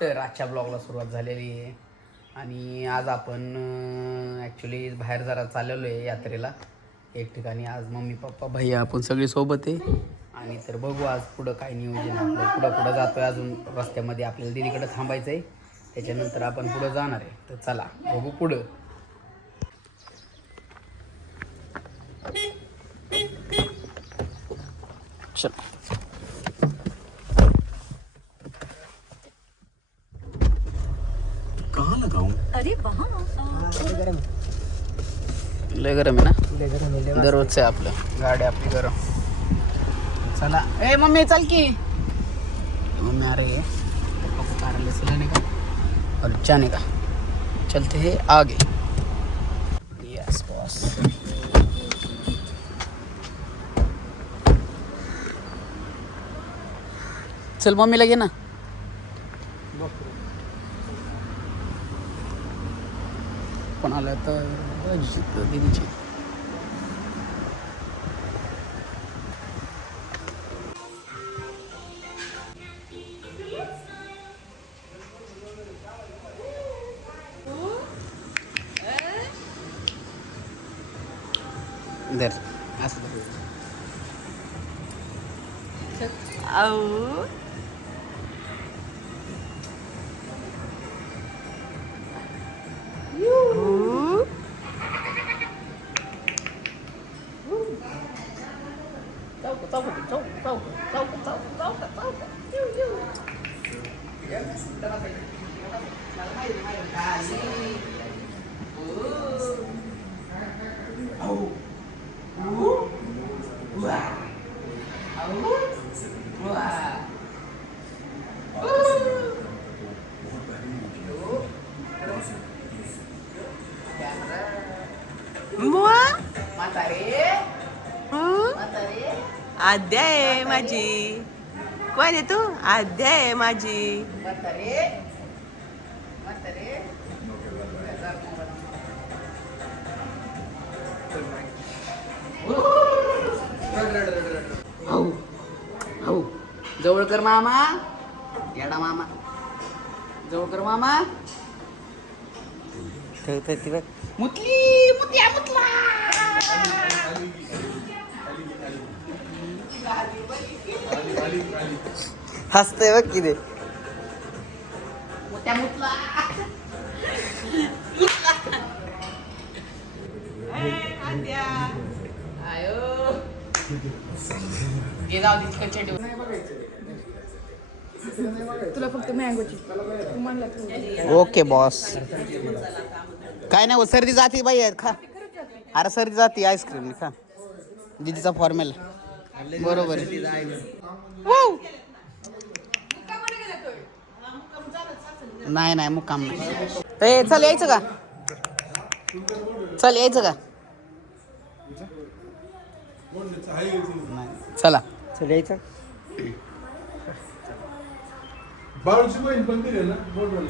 तर आजच्या ब्लॉगला सुरुवात झालेली आहे आणि आज आपण ॲक्च्युली बाहेर जरा चाललेलो आहे यात्रेला एक ठिकाणी. आज मम्मी पप्पा भैया आपण सगळे सोबत आहे आणि तर बघू आज पुढं काय नियोजन आहे आपलं. पुढं जातो आहे, अजून रस्त्यामध्ये आपल्याला दीदीकडे थांबायचं आहे, त्याच्यानंतर आपण पुढं जाणार आहे. तर चला बघू पुढं. चल कहाँ लगाऊं? अरे वहाँ लय गरम आहे ना, दररोजचं आहे आपलं, गाडी आपली गरम. चला ए मम्मी चल की. मम्मी आ रही है, कार ले नहीं का और जाने का. चलते हैं आगे. Yes boss. चल मम्मीला घे ना. पण आलं तर दीदीची. दर असं आद्या आहे माझी. कोण आहे तू? आद्या आहे माझी. जवळ कर मामा, येडा मामा, जवळ कर मामा. मुतली मुतल्या मुतला. हसते बघ किती. मोठ्या मुतला. आयो गे जाऊ तितकं चेडू. तुला फक्त मँगोची तू म्हणला तू. Okay boss. काय नाही, सर्दी जाती बाई खा. अरे सर्दी जाती आईस्क्रीम खा. दीदीचा फॉर्मेल बरोबर आहे. नाही नाही मुक्काम नाही. ए चल यायचं का, चल यायचं का. चला चल यायचं. बाळूची बहीण पण दिली ना.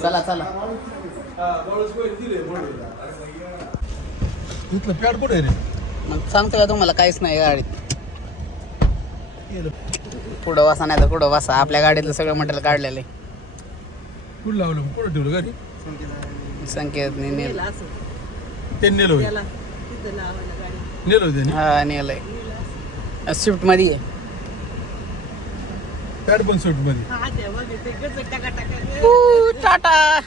चला चला. बाळूची बहीण दिली. इथलं पॅड कुठे रे? मग सांगतो का तुम्हाला, काहीच नाही गाडीत. पुढं वासा नाही तर पुढं वासा. आपल्या गाडीतलं सगळं मटेरियल काढलेलं आहे. कुठं लावलं? कुठं ठेवलं गाडी? संकेत नेल. ते नेलं होय. नेलं होते. हा नेलंय. स्विफ्ट मध्ये आहे. पॅड पण सूट मध्ये. टाटा.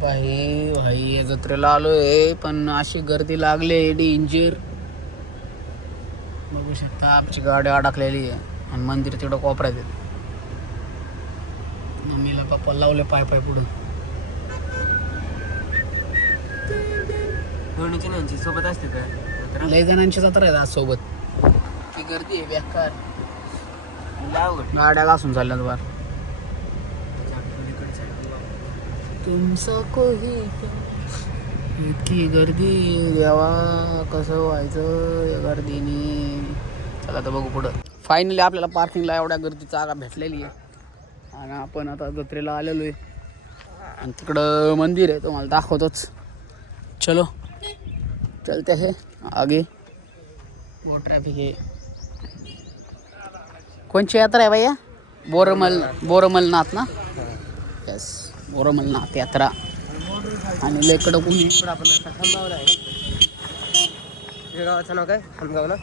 भाई भाई जत्रेला आलोय पण अशी गर्दी लागली डेंजर. बघू शकता आमची गाडी अडकलेली आहे आणि मंदिर तिकडं कोपऱ्यात आहे. मम्मीला पप्पा लावले पाय पाय पुढं. सोबत असते का? लय जणांची जत्रा आहे आज सोबत. ती गर्दी आहे बेकार. गाड्या घासून चालल्यात बार. तुमचं कोही इतकी गर्दी देवा, कसं व्हायचं या गर्दीने. चला तर बघू पुढं. फायनली आपल्याला पार्किंगला एवढ्या गर्दीची जागा भेटलेली आहे आणि आपण आता जत्रेला आलेलो आहे. आणि तिकडं मंदिर आहे, तुम्हाला दाखवतोच. चलो चलते हैं आगे. बहुत ट्रॅफिक आहे. कोणची यात्रा आहे भैया? बोरमल नाथ ना. कॅस बोरमलनाथ यात्रा आणि लय कडक ऊन आहे. आपण आता खामगावला आहे हे गावाचं नाव काय खामगाव ना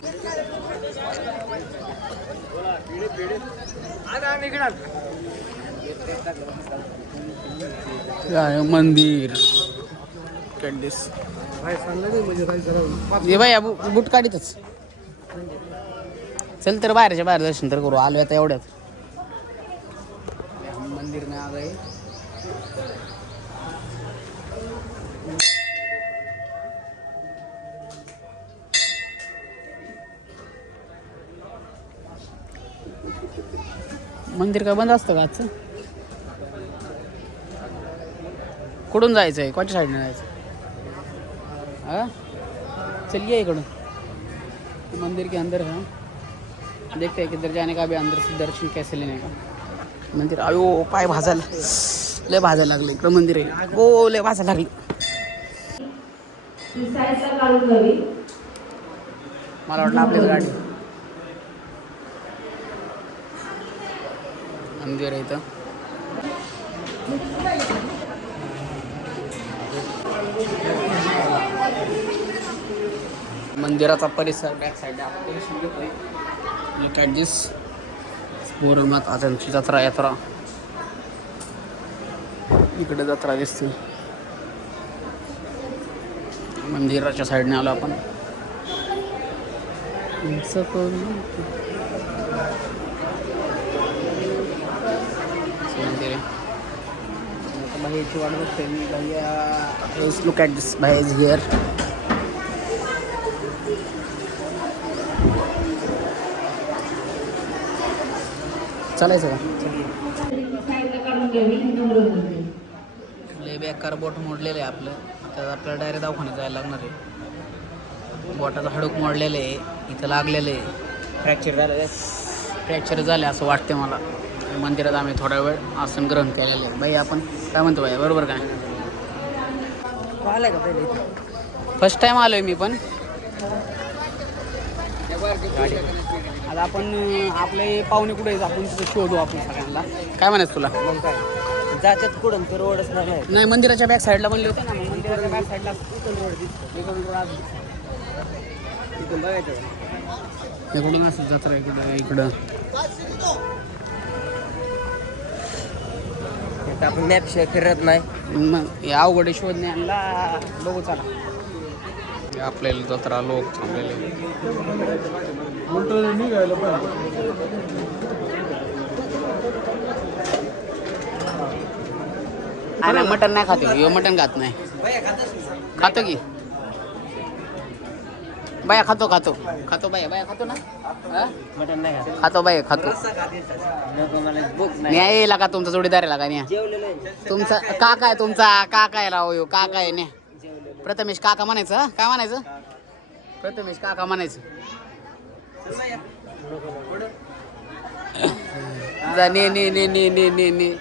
मंदिर कॅन्डिस ये बाई बूट काढीतच चल तर बाहेरच्या बाहेर दर्शन तर करू आलो आता एवढ्यात मंदिर में आ गए मंदिर काय बंद असतं का आजचं कुठून जायचं आहे कोणत्या साईडने जायचं हा चलिए इकडून मंदिर के अंदर है देखते हैं किधर जाने का भी अंदर से दर्शन कैसे लेने का मंदिर अयो पाय भाजायला लय भाजायला लागले इकडं मंदिर आहे हो लय भाजायला लागली मला वाटलं आपल्याच गाडी मंदिर आहे इथं मंदिराचा परिसर बॅक साईड आपण दिस बोरमनाथ आजची जत्रा यात्रा इकडे जत्रा दिसते मंदिराच्या साईडने आलो आपण मंदिर आहे बाहेरची वाट बघते मी भैया लुक ॲट दिस भाई इज हिअर चालायचं का लय बेकार बोट मोडलेलं आहे आपलं आता आपल्याला डायरेक्ट दवाखान्यात जायला लागणार आहे बोटाचं हाडूक मोडलेलं आहे इथं लागलेलं आहे फ्रॅक्चर झालं असं वाटते मला मंदिरात आम्ही थोडा वेळ आसन ग्रहण केलेलं आहे बाई आपण काय म्हणतो बाई बरोबर काय आलाय का पहिले फर्स्ट टाइम आलोय मी पण आता आपण आपले पाहुणे कुठे आहेत आपण तिथे शोधू आपण सगळ्यांना काय म्हणायचं तुला मग काय जातात कुठून तर रोडच नाही नाही मंदिराच्या बॅक साईडला बनले होते ना मग मंदिराच्या बॅक साईडला रोड दिसतो इथून बघायचं इकडून असं जत्रा इकडं आपण मॅप शिवाय फिरत नाही मग या अवघडे शोधण्याला बघू चला आपल्याला जत्रा लोक थांबलेले निघायला पाहिजे नाही मटण नाही खातो यो मटण खात नाही खातो की बाया खातो बाया खातो ना मटण नाही खात खातो बाया खातो नको मला भूक नाही यायला का तुमचा जोडीदार आहे का नाही जेवलेलं आहे तुमचा काका आहे तुमचा काका आहे राव यो काका आहे ने प्रथमेश काका म्हणायचं हा? काय म्हणायचं प्रथमेश काका म्हणायचं ने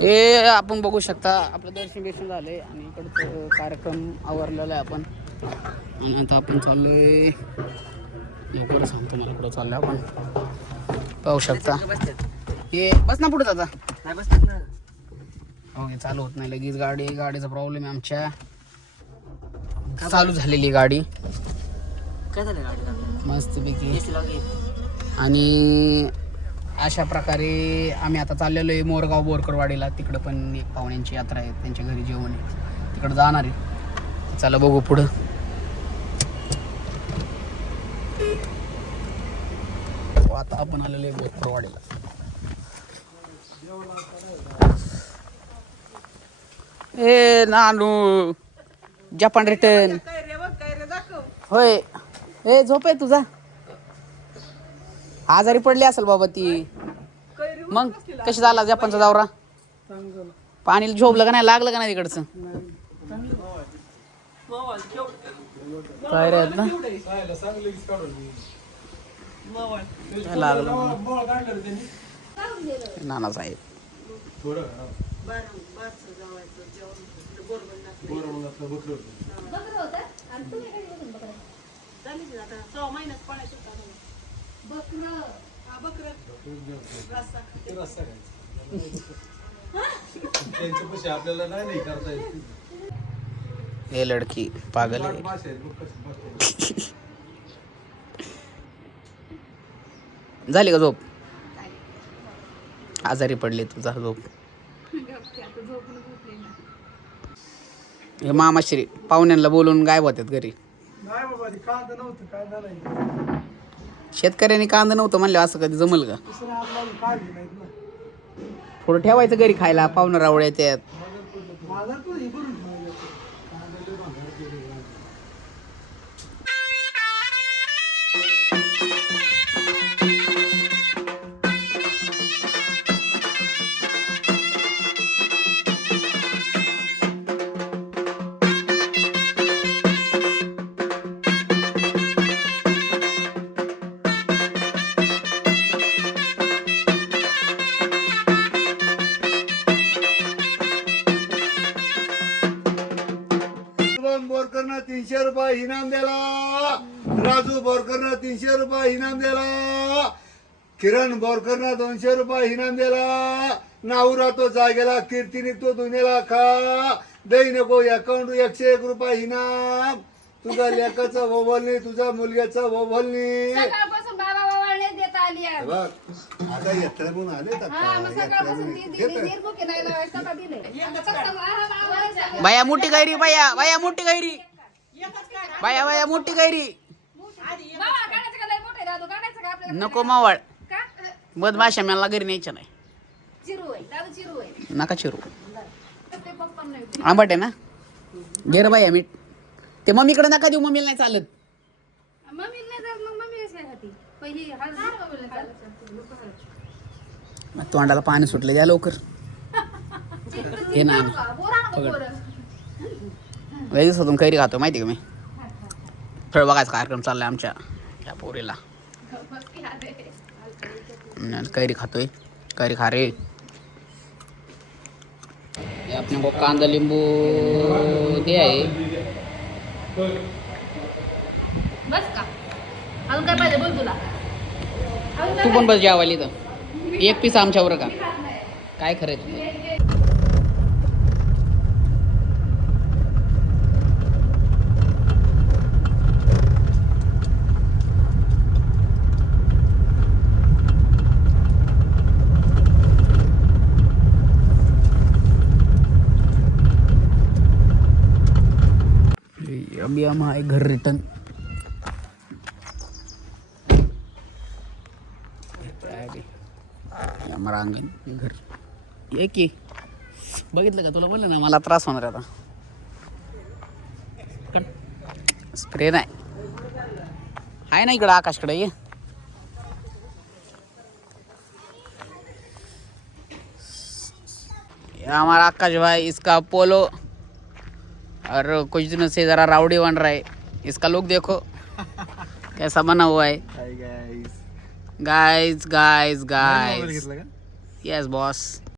हे आपण बघू शकता आपलं दर्शन झालंय आणि इकडचं कार्यक्रम आवरलेला आहे आपण आणि आता आपण चाललोय लवकर सांगतो मला कुठं चाललोय आपण पाहू शकता हे बस ना पुढे जाता नाही बसतात ना ओके चालू होत नाही लगेच गाडीचा प्रॉब्लेम आहे आमच्या चालू झालेली गाडी काय झालं गाडी मस्तपैकी एसी लावली आणि अशा प्रकारे आम्ही आता चाललेलो आहे मोरगाव बोरकरवाडीला तिकडं पण एक पाहुण्यांची यात्रा आहे त्यांच्या घरी जेवण आहे तिकडं जाणार आहे चला बघू पुढं आता आपण आलेलो आहे बोरकरवाडीला ए नानू जपान रिटर्न होय ए झोप आहे तुझा आजारी पडली असेल बाबा ती मग कशी झाला जपानचा दौरा पाणी झोपलं का नाही लागलं का नाही तिकडचं काय रे ना लागलं नाना साहेब त्यांच्यापाशी आपल्याला नाही करता येत. हे लडकी पागल आहे. भाषा आहेत, बघ कसं बघते. झाली का झोप? आजारी पडली तुझा झोप. हे मामाश्री पाहुण्यांना बोलून गायब होतात घरी. नाही बाबा ते कांदा नव्हतं, कांदा नाही. शेतकऱ्यांनी कांदा नव्हतं म्हणलं असं कधी जमल का? दुसरं आपल्याला काय नाहीत ना. थोडं ठेवायचं घरी खायला, पाहुणं रावळ येतात. बाजार पण हे भरून ठेवायचं. कांदा लय भांगार केलेला आहे. बोरकरनं 300 रुपये इनाम दिला. राजू बोरकरनं 300 रुपये इनाम दिला. किरण बोरकरनं 200 रुपये इनाम दिला. नाहुरा तो जागेला, कीर्तीने तो दुनियाला खा. दही नको अकाउंट 101 रुपये इनाम. तुझा लेकाचा बोलणी, तुझा मुलग्याचा बोलणी. सकाळपासून बाबा बाबाने देत आली आहे. आता यात्रा म्हणून आले हा, मग सकाळपासून ती दिली, निर्मुखी नाही लावायचं का दिले? बाया मोठी गैरी, बाया मोठी गैरी, बाया मोठी गैरी. बाबा काढायचं का लय मोठे दादू काढायचं का आपल्याला? नको मावळ का? बदमाशा मला घरी न्यायच्या नाही. चिरू आहे दादू, चिरू आहे. नका चिरू. ते पप्पा नाही. आंबट आहे ना? घे रे बाया मीठ. ते मम्मीकडे नका देऊ, मम्मीला नाही चालत. मम्मी नाही जात, मग मम्मी कशी खाती? पहिली तोंडाला पाणी सुटले द्या लवकर. हे ना लय दिवसातून कैरी खातो माहिती का मी. फळ बघायचा कार्यक्रम चाललाय आमच्या या पोरीला. कैरी खातोय, कैरी खा रे. ये अपने को कांदा लिंबू दिया है. बस का अजून काय पाहिजे बोल तुला. तू पण बस जेवायला इथं. एक पीस आमच्यावर का काय खरंय तुझं? अभी हम आए घर रिटर्न. हमारा अंगण घर ये की बघितलं का? तुला बोललं ना मला त्रास होणार आता. स्प्रे नाही आहे ना इकडं आकाशकडे. ये हमारा आकाश भाई, इसका पोलो और कुछ दिनों से ज़रा राउडी बन रहा है. इसका लुक देखो कैसा बना हुआ है. Guys guys guys. Yes boss.